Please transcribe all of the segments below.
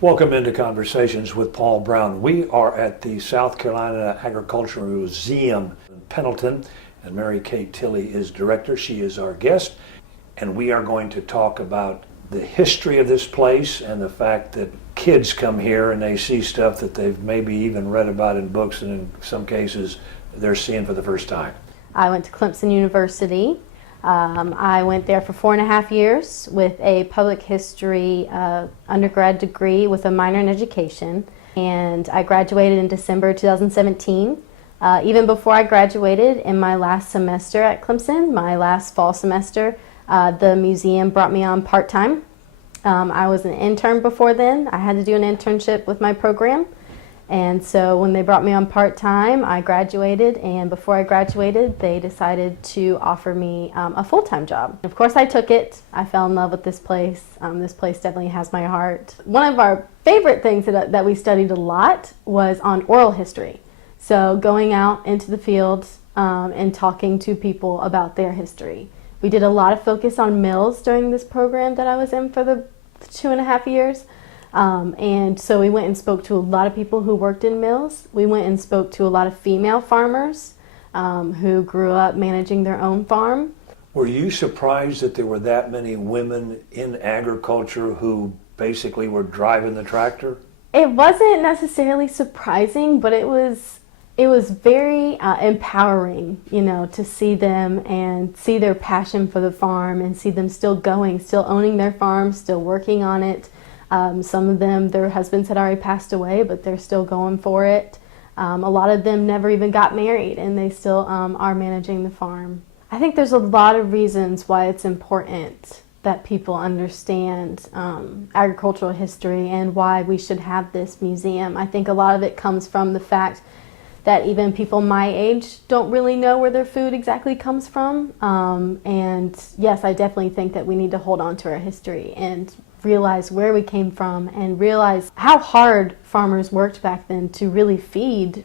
Welcome into Conversations with Paul Brown. We are at the South Carolina Agricultural Museum in Pendleton, and Mary Kay Tilley is director. She is our guest, and we are going to talk about the history of this place and the fact that kids come here and they see stuff that they've maybe even read about in books, and in some cases they're seeing for the first time. I went to Clemson University. I went there for 4.5 years with a public history undergrad degree with a minor in education, and I graduated in December 2017. Even before I graduated, in my last semester at Clemson, my last fall semester, the museum brought me on part-time. I was an intern before then. I had to do an internship with my program. And so when they brought me on part-time, I graduated, and before I graduated, they decided to offer me a full-time job. Of course, I took it. I fell in love with this place. This place definitely has my heart. One of our favorite things that we studied a lot was on oral history. So going out into the fields and talking to people about their history. We did a lot of focus on mills during this program that I was in for the 2.5 years. And so we went and spoke to a lot of people who worked in mills. We went and spoke to a lot of female farmers who grew up managing their own farm. Were you surprised that there were that many women in agriculture who basically were driving the tractor? It wasn't necessarily surprising, but it was very empowering, to see them and see their passion for the farm and see them still going, still owning their farm, still working on it. Some of them, their husbands had already passed away, but they're still going for it. A lot of them never even got married, and they still are managing the farm. I think there's a lot of reasons why it's important that people understand agricultural history and why we should have this museum. I think a lot of it comes from the fact that even people my age don't really know where their food exactly comes from. And yes, I definitely think that we need to hold on to our history and realize where we came from and realize how hard farmers worked back then to really feed,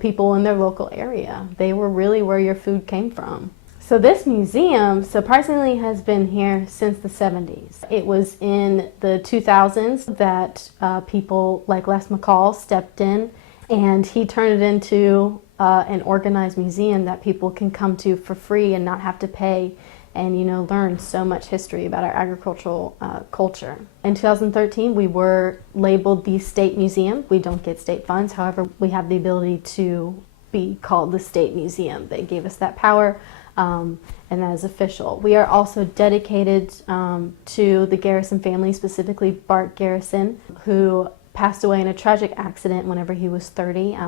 people in their local area. They were really where your food came from. So this museum, surprisingly, has been here since the 70s. It was in the 2000s that people like Les McCall stepped in, and he turned it into an organized museum that people can come to for free and not have to pay, and learn so much history about our agricultural culture. In 2013, we were labeled the State Museum. We don't get state funds, however, we have the ability to be called the State Museum. They gave us that power, and that is official. We are also dedicated to the Garrison family, specifically Bart Garrison, who passed away in a tragic accident whenever he was 30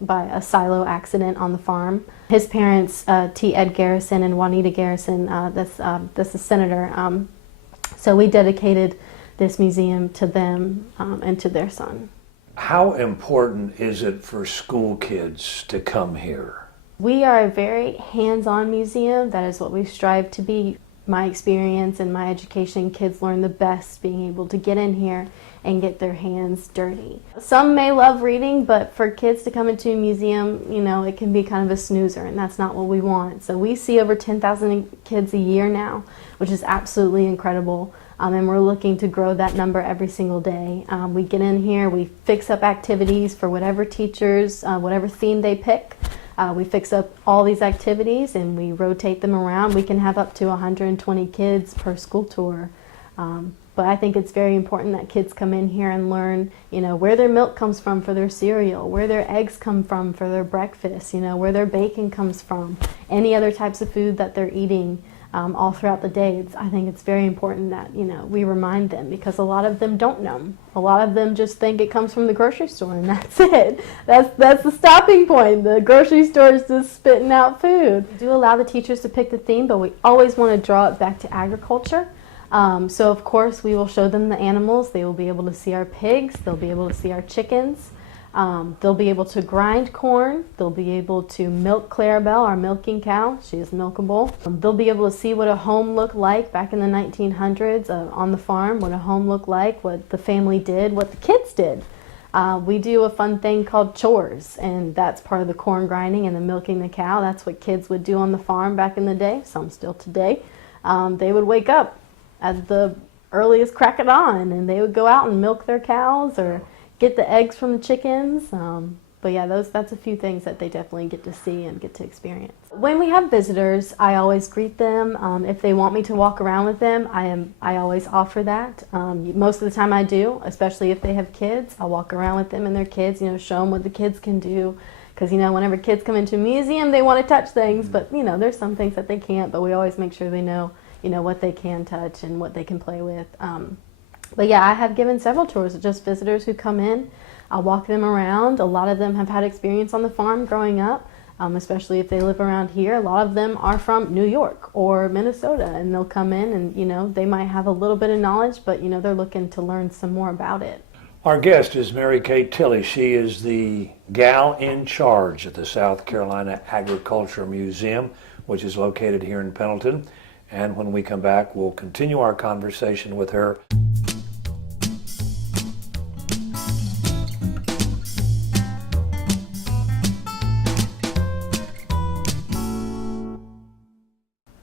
by a silo accident on the farm. His parents, T. Ed Garrison and Juanita Garrison, that's a senator. So we dedicated this museum to them and to their son. How important is it for school kids to come here? We are a very hands-on museum. That is what we strive to be. My experience and my education, kids learn the best being able to get in here and get their hands dirty. Some may love reading, but for kids to come into a museum, it can be kind of a snoozer, and that's not what we want. So we see over 10,000 kids a year now, which is absolutely incredible, and we're looking to grow that number every single day. We get in here, we fix up activities for whatever teachers, whatever theme they pick. We fix up all these activities and we rotate them around. We can have up to 120 kids per school tour. But I think it's very important that kids come in here and learn, where their milk comes from for their cereal, where their eggs come from for their breakfast, where their bacon comes from, any other types of food that they're eating all throughout the day. I think it's very important that, we remind them, because a lot of them don't know. A lot of them just think it comes from the grocery store and that's it. That's the stopping point. The grocery store is just spitting out food. We do allow the teachers to pick the theme, but we always want to draw it back to agriculture. So of course we will show them the animals. They will be able to see our pigs. They'll be able to see our chickens. They'll be able to grind corn. They'll be able to milk Clarabelle, our milking cow. She is milkable. They'll be able to see what a home looked like back in the 1900s on the farm, what a home looked like, what the family did, what the kids did. We do a fun thing called chores, and that's part of the corn grinding and the milking the cow. That's what kids would do on the farm back in the day, some still today. They would wake up at the early as crack of dawn, and they would go out and milk their cows or get the eggs from the chickens. But yeah, that's a few things that they definitely get to see and get to experience. When we have visitors, I always greet them. If they want me to walk around with them, I always offer that. Most of the time I do, especially if they have kids. I'll walk around with them and their kids, show them what the kids can do. Because, whenever kids come into a museum, they want to touch things, but, there's some things that they can't, but we always make sure they know, what they can touch and what they can play with. But yeah, I have given several tours of just visitors who come in. I'll walk them around. A lot of them have had experience on the farm growing up, especially if they live around here. A lot of them are from New York or Minnesota, and they'll come in and, they might have a little bit of knowledge, but, they're looking to learn some more about it. Our guest is Mary Kate Tilley. She is the gal in charge at the South Carolina Agriculture Museum, which is located here in Pendleton. And when we come back, we'll continue our conversation with her.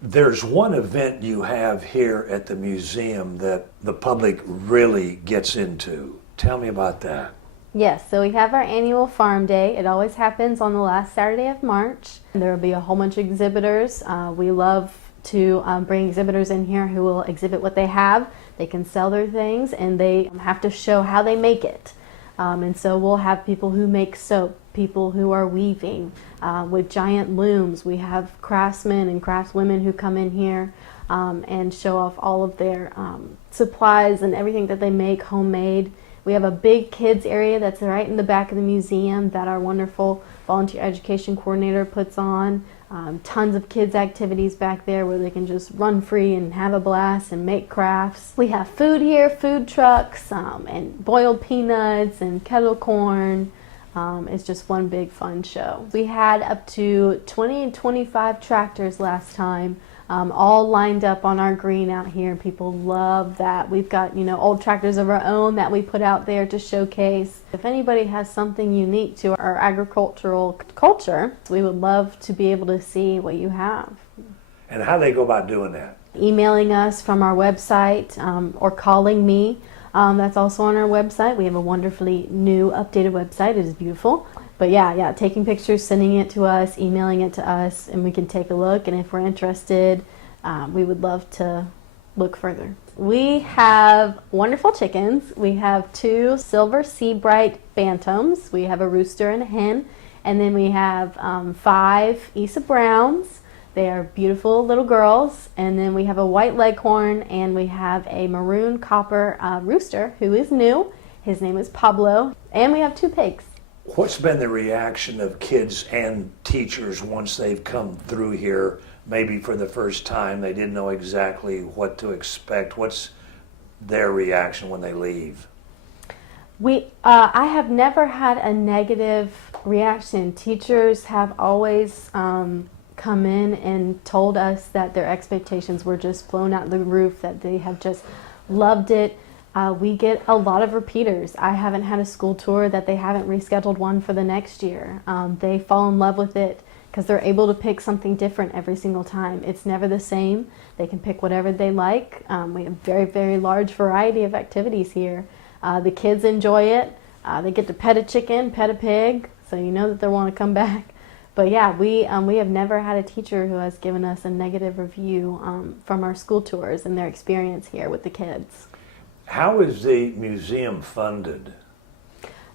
There's one event you have here at the museum that the public really gets into. Tell me about that. Yes, so we have our annual Farm Day. It always happens on the last Saturday of March. There will be a whole bunch of exhibitors. We love to bring exhibitors in here who will exhibit what they have. They can sell their things, and they have to show how they make it. And so we'll have people who make soap, people who are weaving with giant looms. We have craftsmen and craftswomen who come in here and show off all of their supplies and everything that they make homemade. We have a big kids area that's right in the back of the museum that our wonderful volunteer education coordinator puts on. Tons of kids activities back there where they can just run free and have a blast and make crafts. We have food here, food trucks, and boiled peanuts and kettle corn. It's just one big fun show. We had up to 20 and 25 tractors last time, all lined up on our green out here. People love that. We've got, old tractors of our own that we put out there to showcase. If anybody has something unique to our agricultural culture, we would love to be able to see what you have. And how do they go about doing that? Emailing us from our website or calling me. That's also on our website. We have a wonderfully new, updated website. It is beautiful. But yeah, taking pictures, sending it to us, emailing it to us, and we can take a look. And if we're interested, we would love to look further. We have wonderful chickens. We have 2 silver sea bright bantams. We have a rooster and a hen. And then we have 5 Isa Browns. They are beautiful little girls. And then we have a white leghorn, and we have a maroon copper rooster who is new. His name is Pablo. And we have 2 pigs. What's been the reaction of kids and teachers once they've come through here, maybe for the first time? They didn't know exactly what to expect. What's their reaction when they leave? I have never had a negative reaction. Teachers have always come in and told us that their expectations were just blown out the roof, that they have just loved it. We get a lot of repeaters. I haven't had a school tour that they haven't rescheduled one for the next year. They fall in love with it because they're able to pick something different every single time. It's never the same. They can pick whatever they like. We have very, very large variety of activities here. The kids enjoy it. They get to pet a chicken, pet a pig, so you know that they want to come back. But yeah, we have never had a teacher who has given us a negative review from our school tours and their experience here with the kids. How is the museum funded?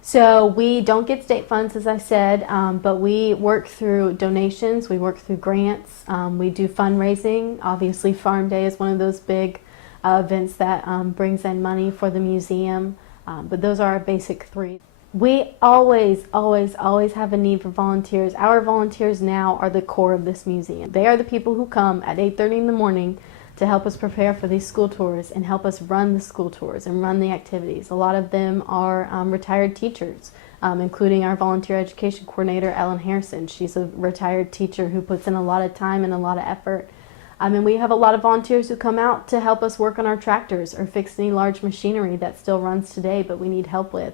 So we don't get state funds, as I said, but we work through donations, we work through grants, we do fundraising. Obviously, Farm Day is one of those big events that brings in money for the museum, but those are our basic 3. We always have a need for volunteers. Our volunteers now are the core of this museum. They are the people who come at 8:30 in the morning to help us prepare for these school tours and help us run the school tours and run the activities. A lot of them are retired teachers, including our volunteer education coordinator, Ellen Harrison. She's a retired teacher who puts in a lot of time and a lot of effort. And we have a lot of volunteers who come out to help us work on our tractors or fix any large machinery that still runs today but we need help with.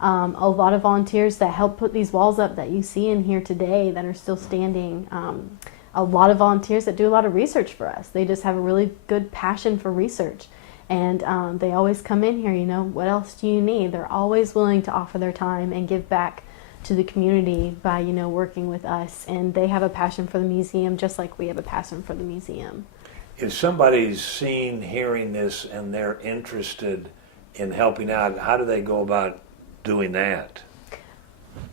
A lot of volunteers that help put these walls up that you see in here today that are still standing. A lot of volunteers that do a lot of research for us. They just have a really good passion for research. And they always come in here, you know, what else do you need? They're always willing to offer their time and give back to the community by, you know, working with us. And they have a passion for the museum just like we have a passion for the museum. If somebody's seen, hearing this, and they're interested in helping out, how do they go about doing that?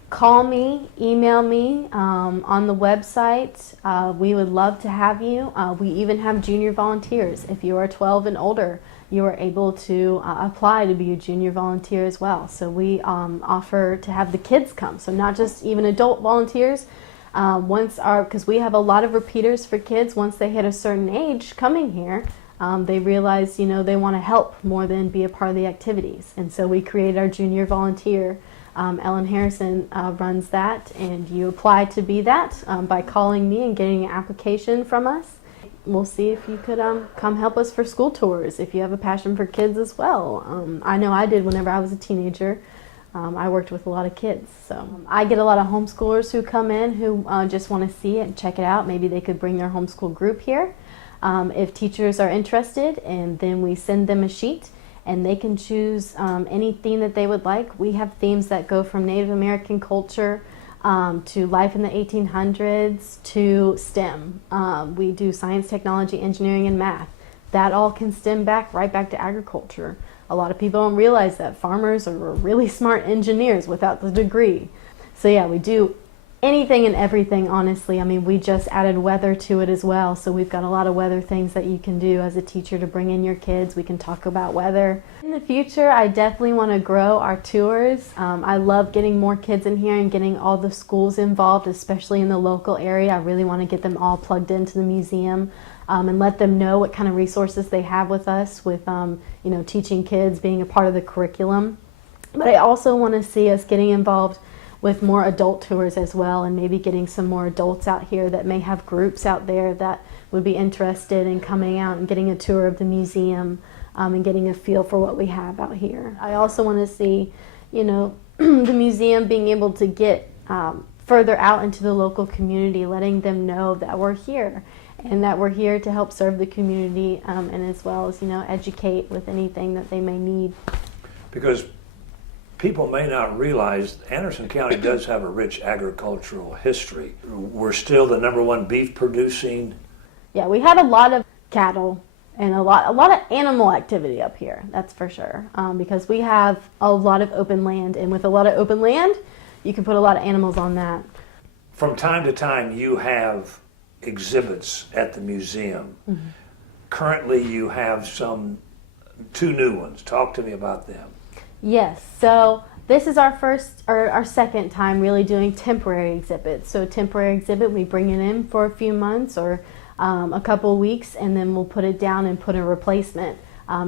Call me, email me on the website. We would love to have you. We even have junior volunteers. If you are 12 and older, you are able to apply to be a junior volunteer as well. So we offer to have the kids come. So not just even adult volunteers. Because we have a lot of repeaters for kids, once they hit a certain age coming here, they realize, you know, they want to help more than be a part of the activities. And so we create our junior volunteer. Ellen Harrison runs that, and you apply to be that by calling me and getting an application from us. We'll see if you could come help us for school tours if you have a passion for kids as well. I know I did whenever I was a teenager. I worked with a lot of kids, so I get a lot of homeschoolers who come in who just want to see it and check it out. Maybe they could bring their homeschool group here. If teachers are interested, and then we send them a sheet and they can choose any theme that they would like. We have themes that go from Native American culture to life in the 1800s to STEM. We do science, technology, engineering, and math. That all can stem right back to agriculture. A lot of people don't realize that farmers are really smart engineers without the degree. So yeah, we do anything and everything, honestly. I mean, we just added weather to it as well. So we've got a lot of weather things that you can do as a teacher to bring in your kids. We can talk about weather. In the future, I definitely want to grow our tours. I love getting more kids in here and getting all the schools involved, especially in the local area. I really want to get them all plugged into the museum. And let them know what kind of resources they have with us, with you know, teaching kids, being a part of the curriculum. But I also want to see us getting involved with more adult tours as well, and maybe getting some more adults out here that may have groups out there that would be interested in coming out and getting a tour of the museum and getting a feel for what we have out here. I also want to see, you know, the museum being able to get further out into the local community, letting them know that we're here. And that we're here to help serve the community and as well as, you know, educate with anything that they may need. Because people may not realize Anderson County does have a rich agricultural history. We're still the #1 beef producing. Yeah, we had a lot of cattle and a lot of animal activity up here, that's for sure. Because we have a lot of open land, and with a lot of open land, you can put a lot of animals on that. From time to time, you have exhibits at the museum. Mm-hmm. Currently, you have two new ones. Talk to me about them. Yes, so this is our second time really doing temporary exhibits. So temporary exhibit, we bring it in for a few months or a couple weeks, and then we'll put it down and put a replacement.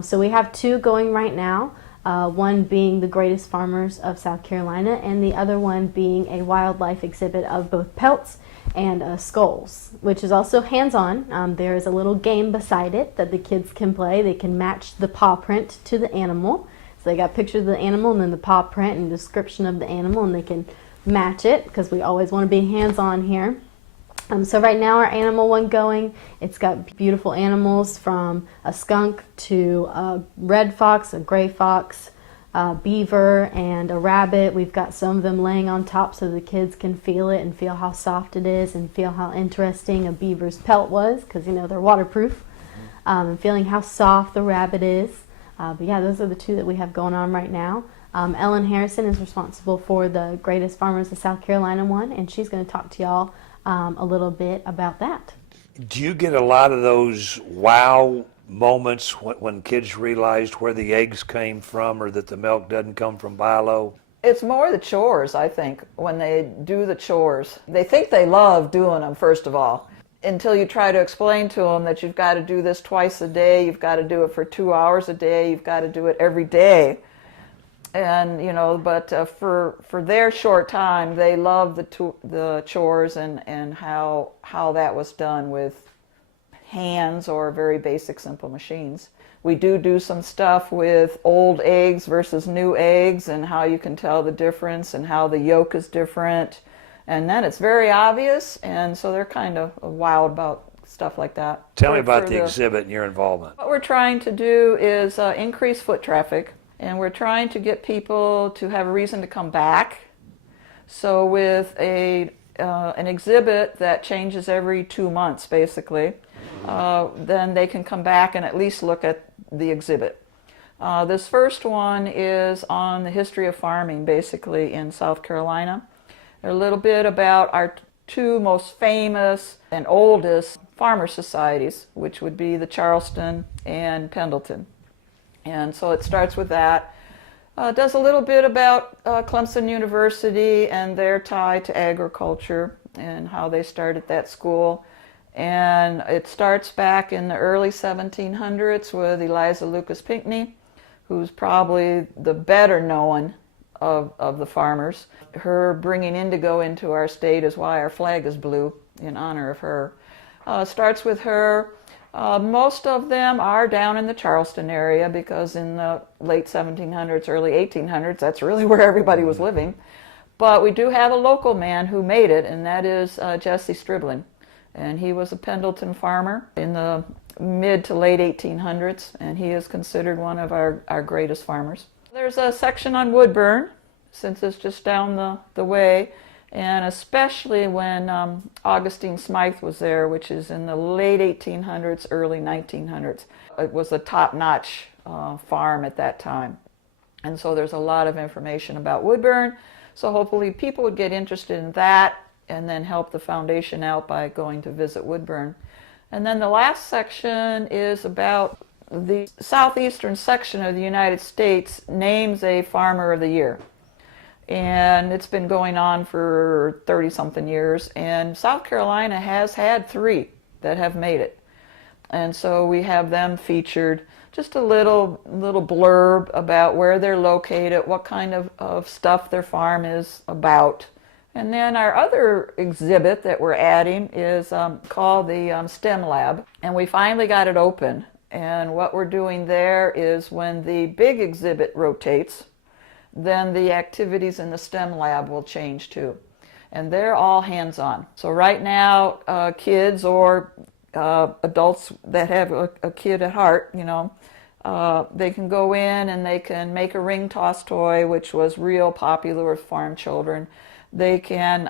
So we have two going right now. One being the greatest farmers of South Carolina, and the other one being a wildlife exhibit of both pelts and skulls, which is also hands-on. There is a little game beside it that the kids can play. They can match the paw print to the animal. So they got pictures of the animal and then the paw print and description of the animal, and they can match it because we always want to be hands-on here. So right now our animal one going, it's got beautiful animals from a skunk to a red fox, a gray fox, a beaver, and a rabbit. We've got some of them laying on top so the kids can feel it and feel how soft it is and feel how interesting a beaver's pelt was, because, you know, they're waterproof, and feeling how soft the rabbit is. But yeah, those are the two that we have going on right now. Ellen Harrison is responsible for the Greatest Farmers of South Carolina one, and she's going to talk to y'all a little bit about that. Do you get a lot of those wow moments when kids realized where the eggs came from or that the milk doesn't come from Bilo? It's more the chores, I think, when they do the chores. They think they love doing them, first of all, until you try to explain to them that you've got to do this twice a day, you've got to do it for 2 hours a day, you've got to do it every day. And, you know, but for their short time, they love the chores and how that was done with hands or very basic, simple machines. We do some stuff with old eggs versus new eggs and how you can tell the difference and how the yolk is different. And then it's very obvious, and so they're kind of wild about stuff like that. Tell me about the exhibit and your involvement. What we're trying to do is increase foot traffic, and we're trying to get people to have a reason to come back. So with an exhibit that changes every 2 months, basically, then they can come back and at least look at the exhibit. This first one is on the history of farming, basically, in South Carolina. A little bit about our two most famous and oldest farmer societies, which would be the Charleston and Pendleton. And so it starts with that. Does a little bit about Clemson University and their tie to agriculture and how they started that school. And it starts back in the early 1700s with Eliza Lucas Pinkney, who's probably the better known of the farmers. Her bringing indigo into our state is why our flag is blue, in honor of her. Starts with her. Most of them are down in the Charleston area because in the late 1700s, early 1800s, that's really where everybody was living. But we do have a local man who made it, and that is Jesse Stribling. And he was a Pendleton farmer in the mid to late 1800s, and he is considered one of our greatest farmers. There's a section on woodburn, since it's just down the way, and especially when Augustine Smythe was there, which is in the late 1800s, early 1900s. It was a top-notch farm at that time. And so there's a lot of information about woodburn. So hopefully people would get interested in that and then help the foundation out by going to visit woodburn. And then the last section is about the southeastern section of the United States names a Farmer of the Year. And it's been going on for 30-something years. And South Carolina has had 3 that have made it. And so we have them featured. Just a little blurb about where they're located, what kind of stuff their farm is about. And then our other exhibit that we're adding is called the STEM Lab. And we finally got it open. And what we're doing there is when the big exhibit rotates, then the activities in the STEM Lab will change too. And they're all hands-on. So right now, kids or adults that have a kid at heart, you know, they can go in and they can make a ring toss toy, which was real popular with farm children. They can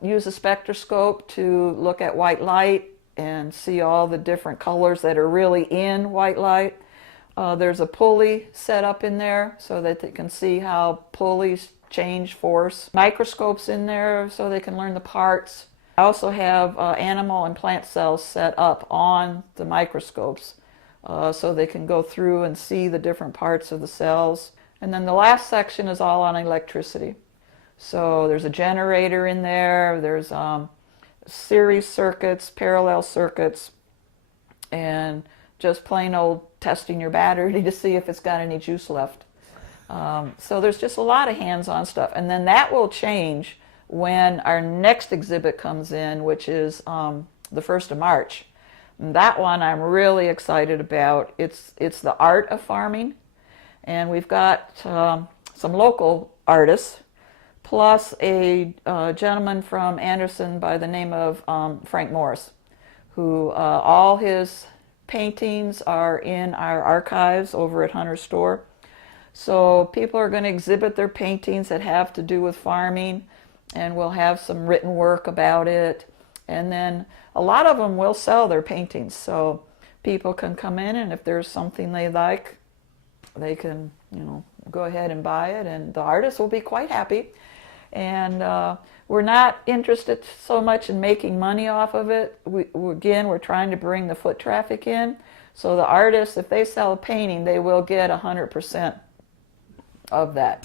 use a spectroscope to look at white light and see all the different colors that are really in white light. There's a pulley set up in there so that they can see how pulleys change force. Microscopes in there so they can learn the parts. I also have animal and plant cells set up on the microscopes so they can go through and see the different parts of the cells. And then the last section is all on electricity. So there's a generator in there, there's series circuits, parallel circuits, and just plain old testing your battery to see if it's got any juice left. So there's just a lot of hands-on stuff. And then that will change when our next exhibit comes in, which is the 1st of March. And that one I'm really excited about. It's the art of farming. And we've got some local artists, plus a gentleman from Anderson by the name of Frank Morris, who all his paintings are in our archives over at Hunter's Store. So people are going to exhibit their paintings that have to do with farming, and we'll have some written work about it. And then a lot of them will sell their paintings, so people can come in, and if there's something they like, they can, you know, go ahead and buy it, and the artist will be quite happy. And we're not interested so much in making money off of it. Again, we're trying to bring the foot traffic in. So the artists, if they sell a painting, they will get 100% of that.